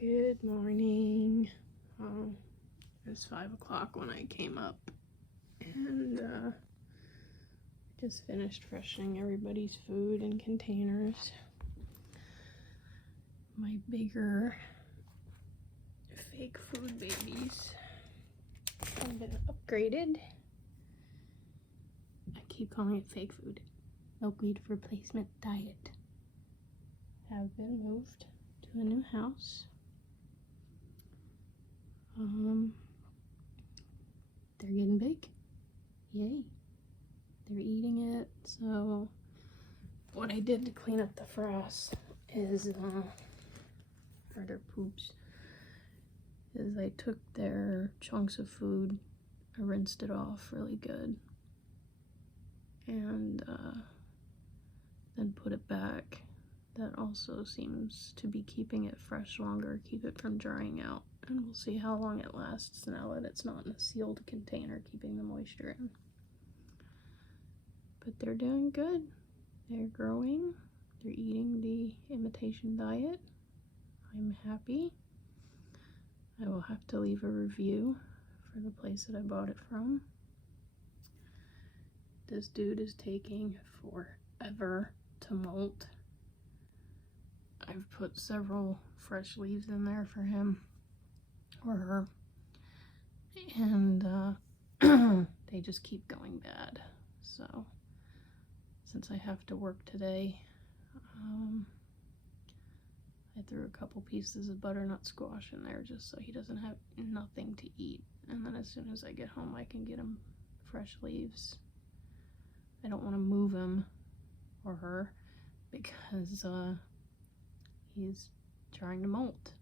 Good morning. It was 5 o'clock when I came up, and just finished freshening everybody's food in containers. My bigger fake food babies have been upgraded. I keep calling it fake food. Milkweed replacement diet have been moved to a new house. They're getting big. Yay. They're eating it. So what I did to clean up the frass is, or their poops, is I took their chunks of food, I rinsed it off really good, and then put it back. That also seems to be keeping it fresh longer, keep it from drying out. And we'll see how long it lasts now that it's not in a sealed container, keeping the moisture in. But they're doing good. They're growing. They're eating the imitation diet. I'm happy. I will have to leave a review for the place that I bought it from. This dude is taking forever to molt. I've put several fresh leaves in there for him or her, and they just keep going bad. So since I have to work today, I threw a couple pieces of butternut squash in there just so he doesn't have nothing to eat, and then as soon as I get home I can get him fresh leaves. I don't want to move him or her because he's trying to molt,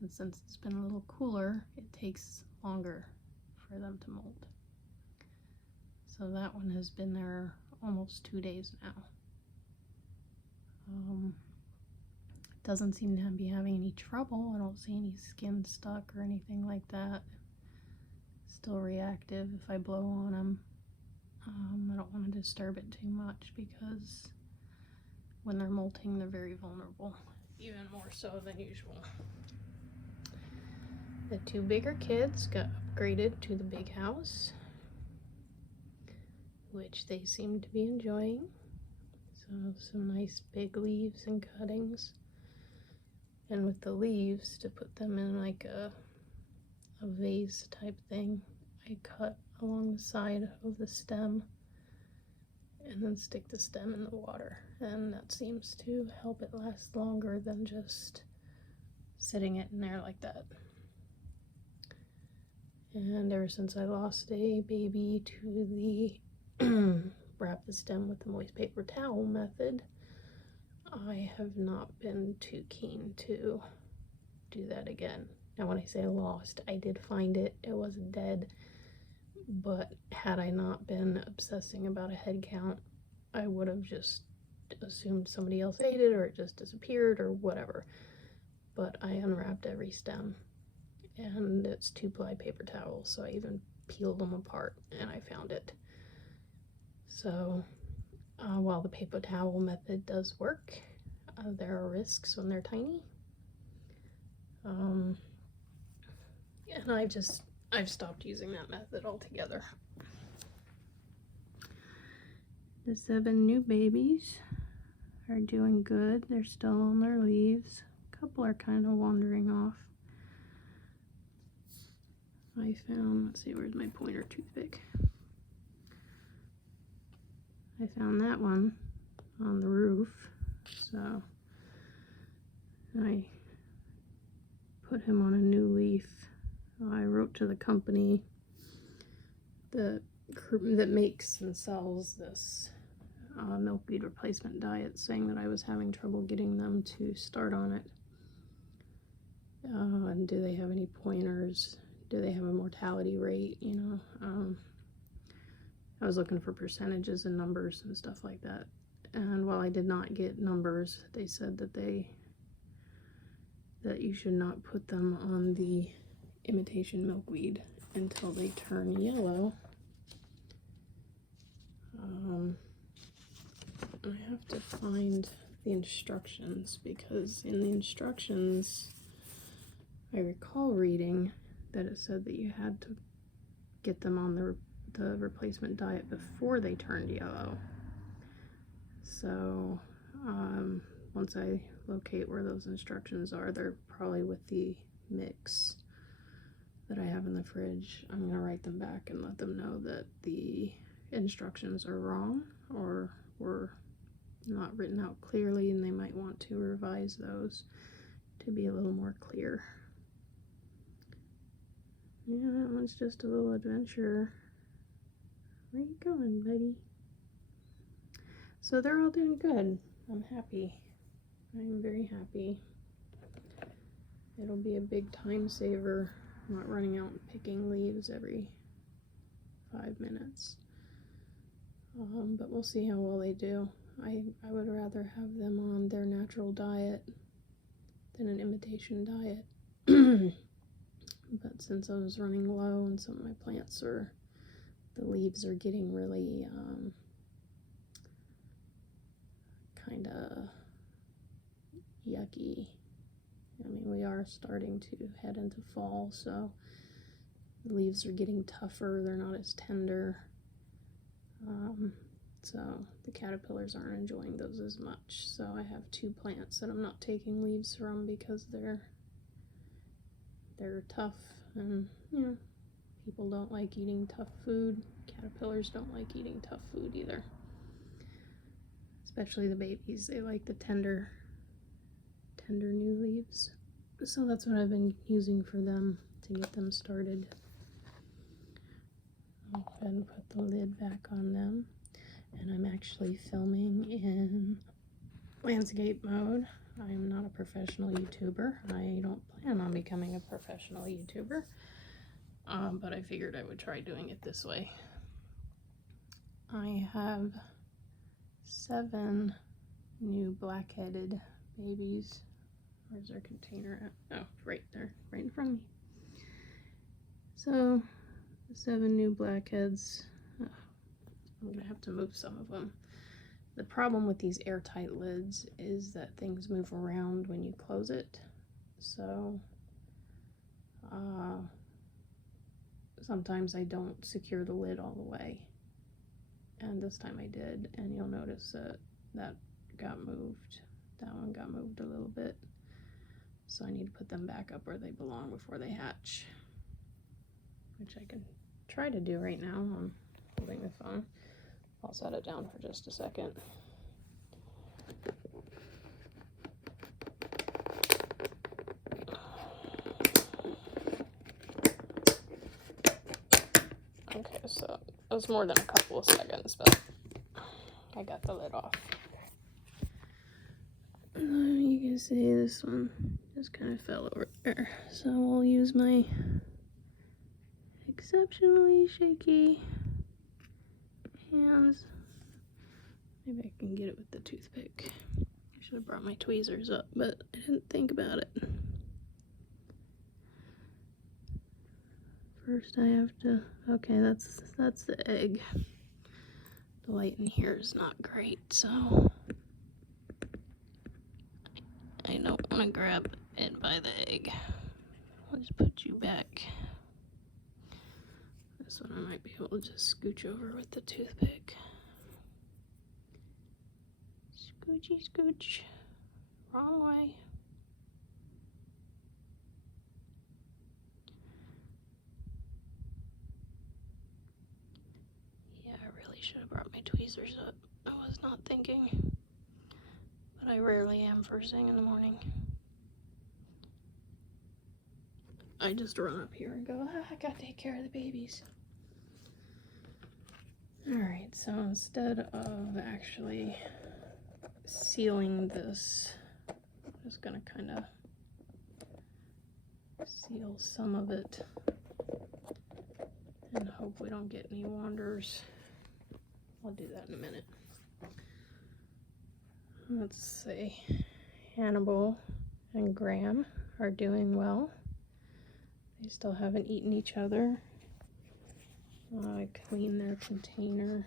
and since it's been a little cooler, it takes longer for them to molt. So that one has been there almost 2 days now. Doesn't seem to be having any trouble. I don't see any skin stuck or anything like that. Still reactive if I blow on him. I don't want to disturb it too much because when they're molting, they're very vulnerable, even more so than usual. The two bigger kids got upgraded to the big house, which they seem to be enjoying. So some nice big leaves and cuttings. And with the leaves, to put them in like a vase type thing, I cut along the side of the stem and then stick the stem in the water, and that seems to help it last longer than just sitting it in there like that. And ever since I lost a baby to the wrap the stem with the moist paper towel method, I have not been too keen to do that again. Now when I say lost, I did find it. It wasn't dead, but had I not been obsessing about a head count, I would have just assumed somebody else ate it or it just disappeared or whatever. But I unwrapped every stem, and it's 2-ply paper towels, so I even peeled them apart and I found it. So while the paper towel method does work, there are risks when they're tiny. And I've stopped using that method altogether. The 7 new babies are doing good. They're still on their leaves. A couple are kind of wandering off. I found, let's see, where's my pointer toothpick? I found that one on the roof, so I put him on a new leaf. I wrote to the company that makes and sells this milkweed replacement diet, saying that I was having trouble getting them to start on it. And do they have any pointers? Do they have a mortality rate? You know, I was looking for percentages and numbers and stuff like that. And while I did not get numbers, they said that you should not put them on the imitation milkweed until they turn yellow. I have to find the instructions, because in the instructions I recall reading that it said that you had to get them on the replacement diet before they turned yellow. So once I locate where those instructions are, they're probably with the mix that I have in the fridge. I'm going to write them back and let them know that the instructions are wrong or were not written out clearly, and they might want to revise those to be a little more clear. Yeah, that one's just a little adventure. Where you going, buddy? So they're all doing good. I'm happy. I'm very happy. It'll be a big time saver, not running out and picking leaves every 5 minutes. But we'll see how well they do. I would rather have them on their natural diet than an imitation diet. But since I was running low and some of my plants the leaves are getting really kind of yucky. I mean, we are starting to head into fall, so the leaves are getting tougher. They're not as tender. So the caterpillars aren't enjoying those as much. So I have 2 plants that I'm not taking leaves from because they're tough, and you know, people don't like eating tough food. Caterpillars don't like eating tough food either. Especially the babies. They like the tender new leaves. So that's what I've been using for them to get them started. I'll go ahead and put the lid back on them. And I'm actually filming in landscape mode. I'm not a professional YouTuber. I don't plan on becoming a professional YouTuber. But I figured I would try doing it this way. I have 7 new black-headed babies. Where's our container at? Oh, right there, right in front of me. So, 7 new blackheads. I'm gonna have to move some of them. The problem with these airtight lids is that things move around when you close it. So, sometimes I don't secure the lid all the way. And this time I did, and you'll notice that got moved. That one got moved a little bit. So I need to put them back up where they belong before they hatch, which I can try to do right now. I'm holding the phone. I'll set it down for just a second. Okay, so it was more than a couple of seconds, but I got the lid off. You can see this one just kind of fell over there. So we'll use my exceptionally shaky hands. Maybe I can get it with the toothpick. I should have brought my tweezers up, but I didn't think about it. First I have to, okay, that's the egg. The light in here is not great, so I don't want to grab it by the egg. I'll just put you back. This one I might be able to just scooch over with the toothpick. Scoochy scooch. Wrong way. Yeah, I really should have brought my tweezers up. I was not thinking. But I rarely am first thing in the morning. I just run up here and go, I gotta take care of the babies. Alright, so instead of actually sealing this, I'm just gonna kind of seal some of it and hope we don't get any wanderers. I'll do that in a minute. Let's see. Hannibal and Graham are doing well. They still haven't eaten each other. I cleaned their container.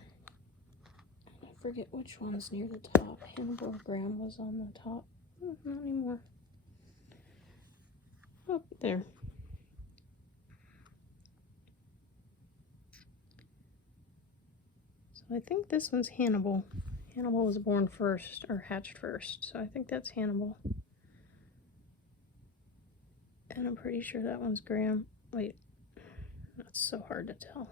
I forget which one's near the top. Hannibal or Graham was on the top. Not anymore. Oh, There. So I think this one's Hannibal. Hannibal was born first, or hatched first, so I think that's Hannibal. And I'm pretty sure that one's Graham. Wait, that's so hard to tell.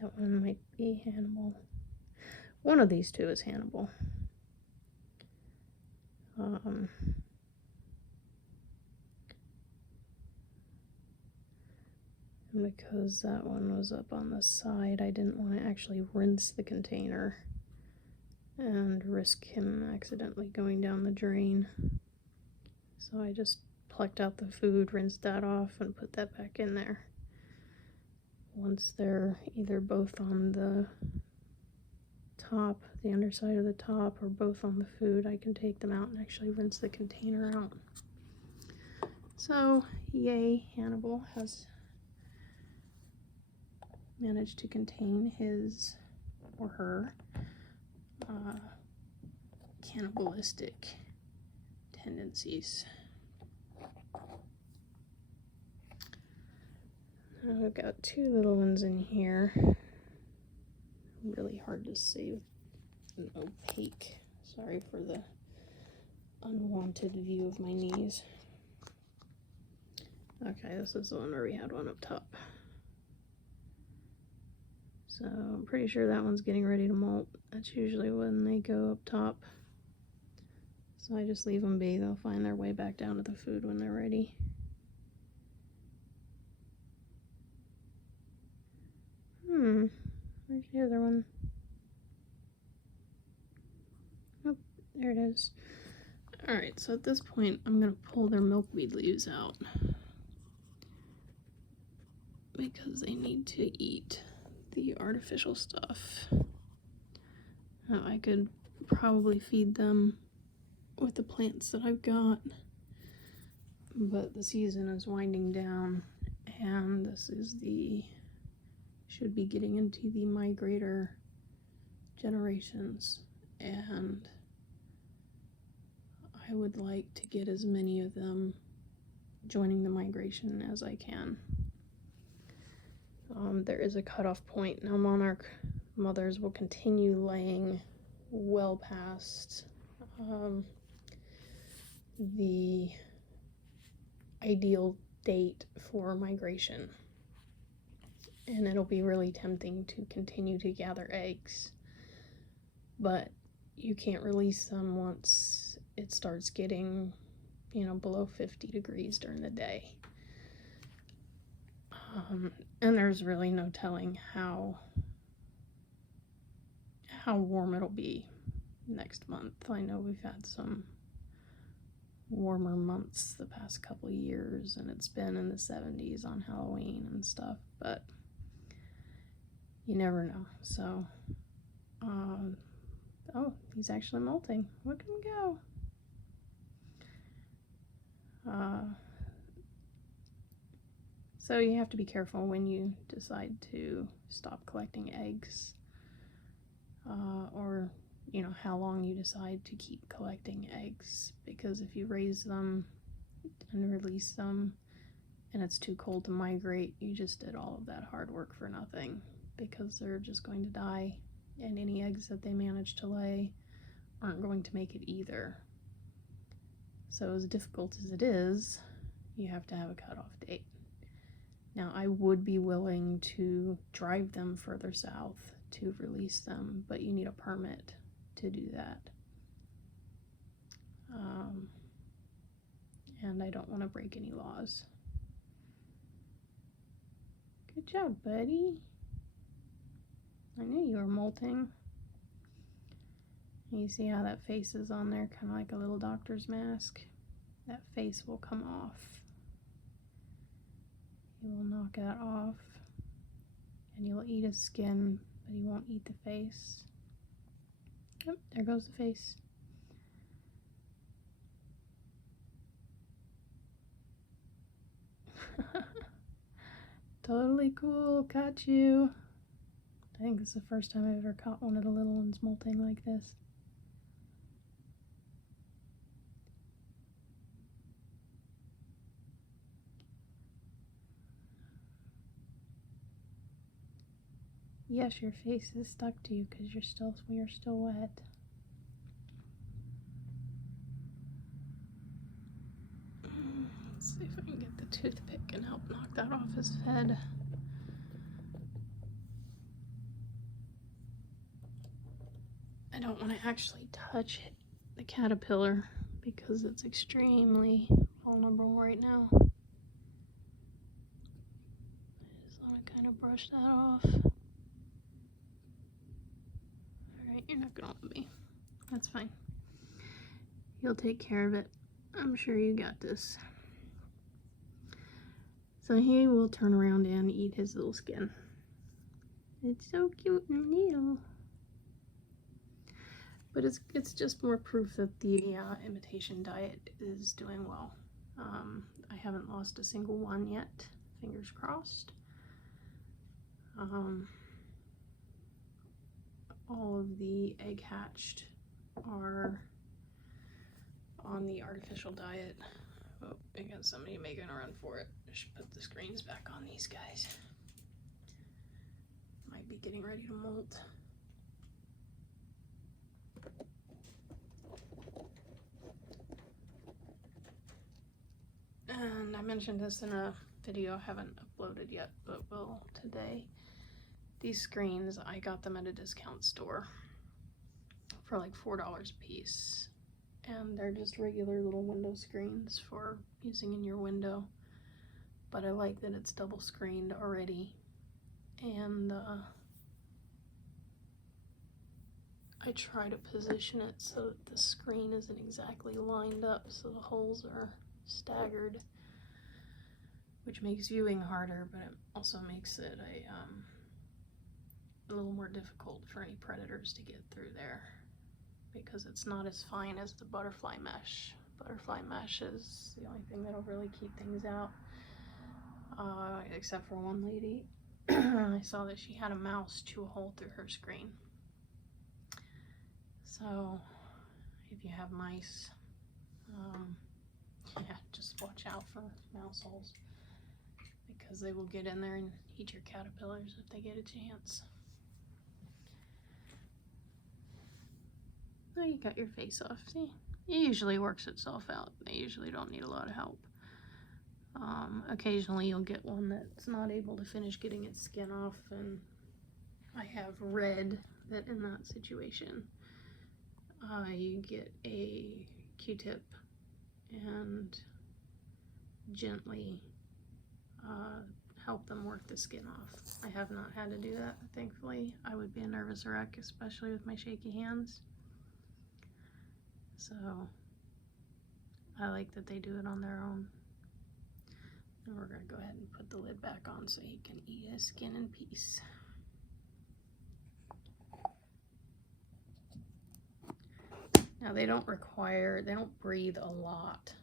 That one might be Hannibal. One of these two is Hannibal. Because that one was up on the side, I didn't want to actually rinse the container and risk him accidentally going down the drain. So I just plucked out the food, rinsed that off, and put that back in there. Once they're either both on the top, the underside of the top, or both on the food, I can take them out and actually rinse the container out. So, yay, Hannibal has managed to contain his or her cannibalistic tendencies. I've got two little ones in here. Really hard to see with an opaque. Sorry for the unwanted view of my knees. Okay, this is the one where we had one up top. So I'm pretty sure that one's getting ready to molt. That's usually when they go up top. So I just leave them be. They'll find their way back down to the food when they're ready. Where's the other one? Oh, there it is. Alright, so at this point, I'm going to pull their milkweed leaves out. Because they need to eat the artificial stuff. Now, I could probably feed them with the plants that I've got, but the season is winding down, and this is should be getting into the migrator generations, and I would like to get as many of them joining the migration as I can. There is a cutoff point. Now, monarch mothers will continue laying well past the ideal date for migration. And it'll be really tempting to continue to gather eggs. But you can't release them once it starts getting, below 50 degrees during the day. And there's really no telling how warm it'll be next month. I know we've had some warmer months the past couple of years, and it's been in the 70s on Halloween and stuff, but you never know. So, oh, he's actually molting. Look at him go. So you have to be careful when you decide to stop collecting eggs, or how long you decide to keep collecting eggs, because if you raise them and release them and it's too cold to migrate, you just did all of that hard work for nothing, because they're just going to die, and any eggs that they manage to lay aren't going to make it either. So as difficult as it is, you have to have a cutoff date. Now, I would be willing to drive them further south to release them, but you need a permit to do that. And I don't want to break any laws. Good job, buddy. I knew you were molting. You see how that face is on there, kind of like a little doctor's mask? That face will come off. He will knock that off, and he'll eat his skin, but he won't eat the face. Oh, there goes the face. Totally cool, caught you. I think this is the first time I've ever caught one of the little ones molting like this. Yes, your face is stuck to you because you're still wet. Let's see if I can get the toothpick and help knock that off his head. I don't want to actually touch the caterpillar because it's extremely vulnerable right now. I just want to kind of brush that off. Alright, you're not going to want me. That's fine. You'll take care of it. I'm sure you got this. So he will turn around and eat his little skin. It's so cute and little. But it's just more proof that the imitation diet is doing well. I haven't lost a single one yet. Fingers crossed. All of the egg hatched are on the artificial diet. Oh, I got somebody making a run for it. I should put the screens back on these guys. Might be getting ready to molt. And I mentioned this in a video I haven't uploaded yet, but will today. These screens, I got them at a discount store for like $4 a piece. And they're just regular little window screens for using in your window. But I like that it's double screened already. And I try to position it so that the screen isn't exactly lined up, so the holes are staggered, which makes viewing harder, but it also makes it a little more difficult for any predators to get through there because it's not as fine as the butterfly mesh. Butterfly mesh is the only thing that'll really keep things out, except for one lady. I saw that she had a mouse chew a hole through her screen. So if you have mice, yeah, just watch out for mouse holes because they will get in there and eat your caterpillars if they get a chance. Oh, you got your face off. See, it usually works itself out. They usually don't need a lot of help. Occasionally you'll get one that's not able to finish getting its skin off, and I have read that in that situation you get a Q-tip and gently help them work the skin off. I have not had to do that, thankfully. I would be a nervous wreck, especially with my shaky hands. So I like that they do it on their own. And we're going to go ahead and put the lid back on so he can eat his skin in peace. Now they don't breathe a lot.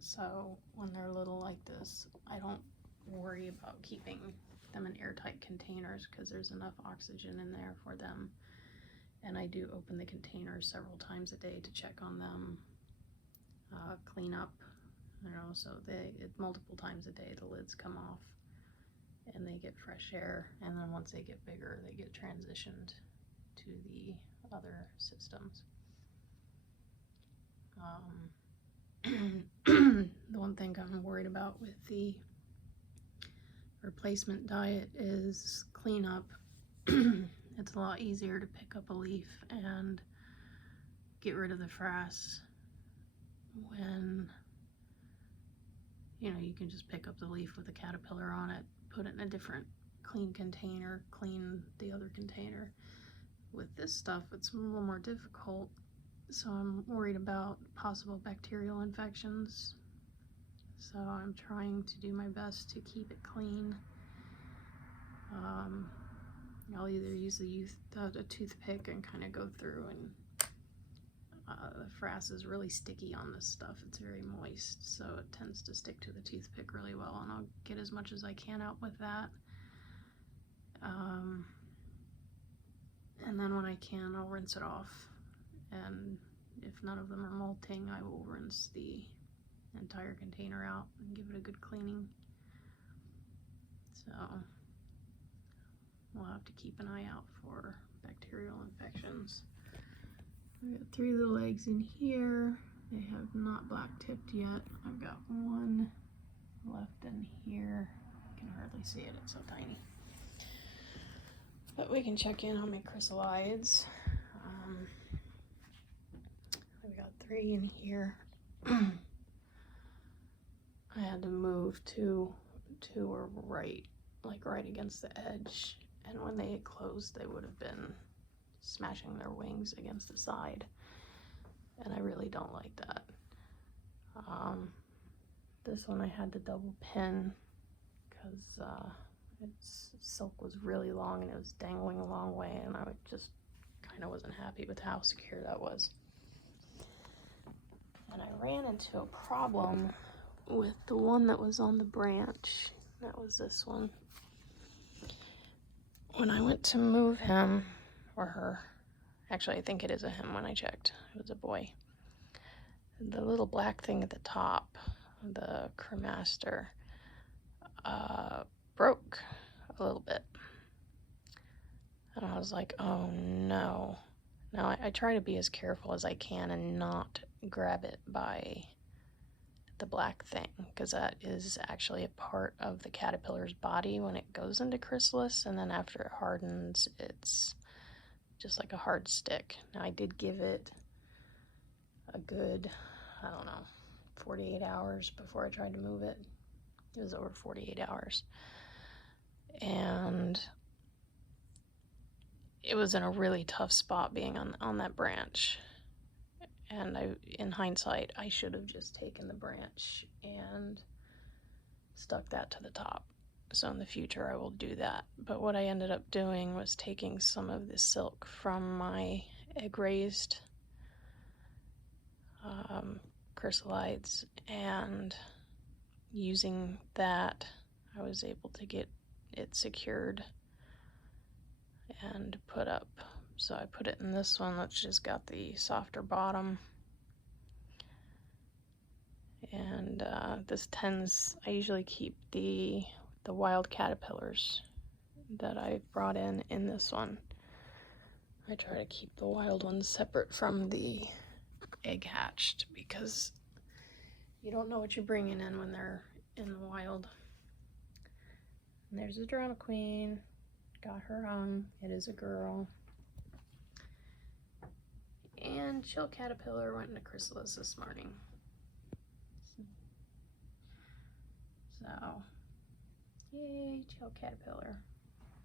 So when they're little like this, I don't worry about keeping them in airtight containers because there's enough oxygen in there for them. And I do open the containers several times a day to check on them, clean up, so multiple times a day the lids come off and they get fresh air, and then once they get bigger they get transitioned to the other systems. The one thing I'm worried about with the replacement diet is cleanup. It's a lot easier to pick up a leaf and get rid of the frass when you can just pick up the leaf with a caterpillar on it, put it in a different clean container, clean the other container. With this stuff, it's a little more difficult, so I'm worried about possible bacterial infections. So I'm trying to do my best to keep it clean. I'll either use a toothpick and kind of go through, and the frass is really sticky on this stuff. It's very moist, so it tends to stick to the toothpick really well, and I'll get as much as I can out with that. And then when I can, I'll rinse it off, and if none of them are molting, I will rinse the entire container out and give it a good cleaning. So we'll have to keep an eye out for bacterial infections. I've got 3 little eggs in here. They have not black tipped yet. I've got 1 left in here. You can hardly see it, it's so tiny. But we can check in on my chrysalids. I've got 3 in here. I had to move 2 were right against the edge, and when they had closed they would have been smashing their wings against the side, and I really don't like that. This one I had to double pin because its silk was really long and it was dangling a long way, and I just kind of wasn't happy with how secure that was. And I ran into a problem with the one that was on the branch. That was this one. When I went to move him, or her, actually I think it is a him when I checked, it was a boy. The little black thing at the top, the cremaster, broke a little bit. And I was like, oh no. Now I try to be as careful as I can and not grab it by the black thing, because that is actually a part of the caterpillar's body when it goes into chrysalis, and then after it hardens, it's just like a hard stick. Now I did give it a good, I don't know, 48 hours before I tried to move it. It was over 48 hours. And it was in a really tough spot being on that branch. And in hindsight, I should have just taken the branch and stuck that to the top. So in the future, I will do that. But what I ended up doing was taking some of the silk from my egg-raised chrysalides, and using that, I was able to get it secured and put up. So I put it in this one, which just got the softer bottom. And this tends, I usually keep the wild caterpillars that I've brought in this one. I try to keep the wild ones separate from the egg hatched, because you don't know what you're bringing in when they're in the wild. And there's a drama queen. Got her hung. It is a girl. And chill caterpillar went into chrysalis this morning. So, yay, chill caterpillar.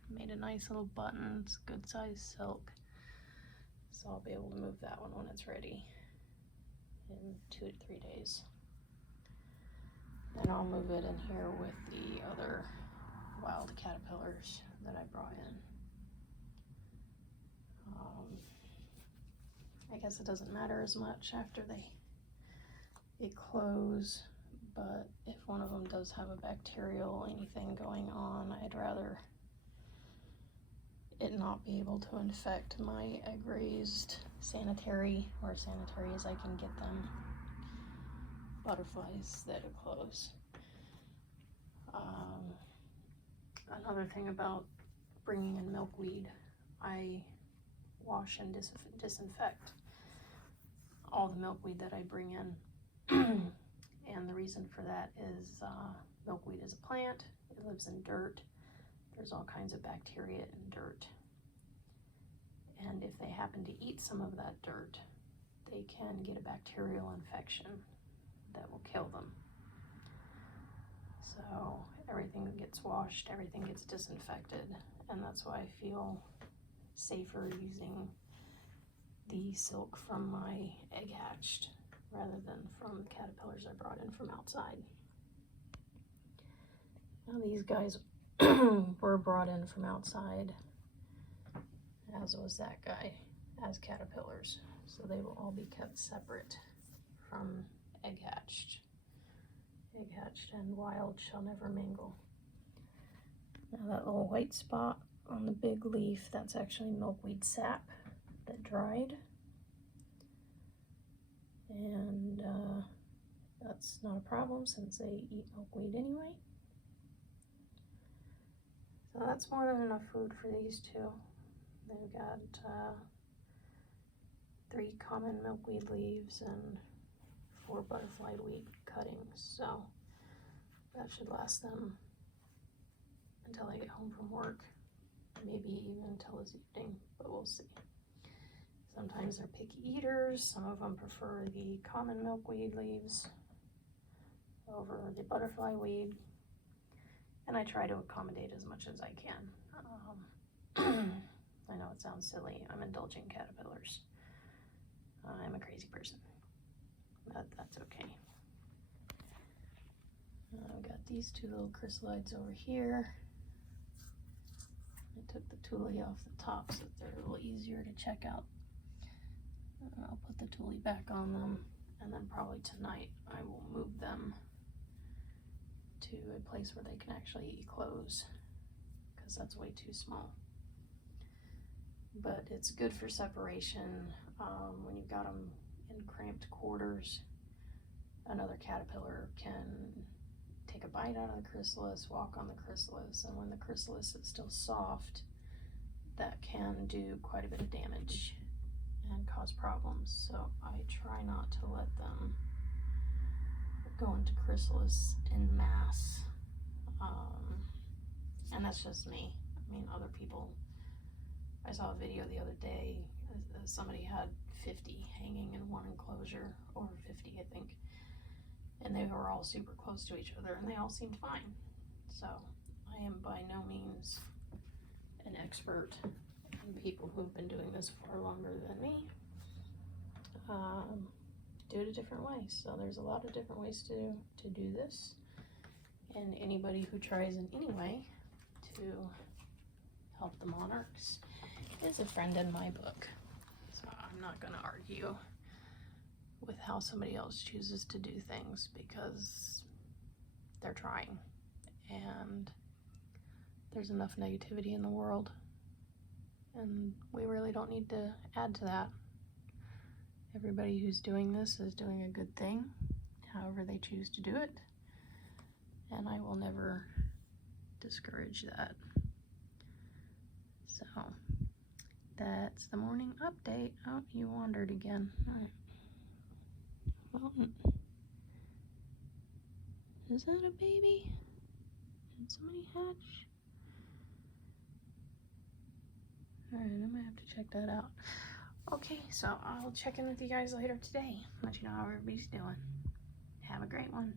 Made a nice little button. It's good size silk. So I'll be able to move that one when it's ready in 2 to 3 days. Then I'll move it in here with the other wild caterpillars that I brought in. I guess it doesn't matter as much after they close, but if one of them does have a bacterial anything going on, I'd rather it not be able to infect my egg-raised sanitary, or sanitary as I can get them, butterflies that are close. Another thing about bringing in milkweed, I wash and disinfect all the milkweed that I bring in. And the reason for that is milkweed is a plant, it lives in dirt, there's all kinds of bacteria in dirt. And if they happen to eat some of that dirt, they can get a bacterial infection that will kill them. So everything gets washed, everything gets disinfected, and that's why I feel safer using the silk from my egg hatched rather than from caterpillars I brought in from outside. Now these guys were brought in from outside, as was that guy, as caterpillars. So they will all be kept separate from egg hatched. Egg hatched and wild shall never mingle. Now that little white spot on the big leaf, that's actually milkweed sap that dried. And that's not a problem since they eat milkweed anyway. So that's more than enough food for these two. They've got 3 common milkweed leaves and 4 butterfly weed cuttings, so that should last them until I get home from work, maybe even until this evening, but we'll see. Sometimes they're picky eaters. Some of them prefer the common milkweed leaves over the butterfly weed, and I try to accommodate as much as I can. I know it sounds silly. I'm indulging caterpillars. I'm a crazy person. That's okay. I've got these 2 little chrysalids over here. I took the tule off the top so that they're a little easier to check out. I'll put the tule back on them, and then probably tonight I will move them to a place where they can actually close, because that's way too small. But it's good for separation. When you've got them in cramped quarters, another caterpillar can take a bite out of the chrysalis, walk on the chrysalis, and when the chrysalis is still soft, that can do quite a bit of damage and cause problems. So I try not to let them go into chrysalis in mass. And that's just me. I mean, other people, I saw a video the other day, somebody had 50 hanging in one enclosure, over 50 I think, and they were all super close to each other and they all seemed fine. So I am by no means an expert in people who've been doing this far longer than me. Do it a different way. So there's a lot of different ways to do this, and anybody who tries in any way to help the monarchs is a friend in my book. So I'm not going to argue with how somebody else chooses to do things, because they're trying, and there's enough negativity in the world, and we really don't need to add to that. Everybody who's doing this is doing a good thing, however they choose to do it, and I will never discourage that. So that's the morning update. Oh, you wandered again. All right. Well, is that a baby? Did somebody hatch? All right, I'm gonna have to check that out. Okay, so I'll check in with you guys later today, let you know how everybody's doing. Have a great one.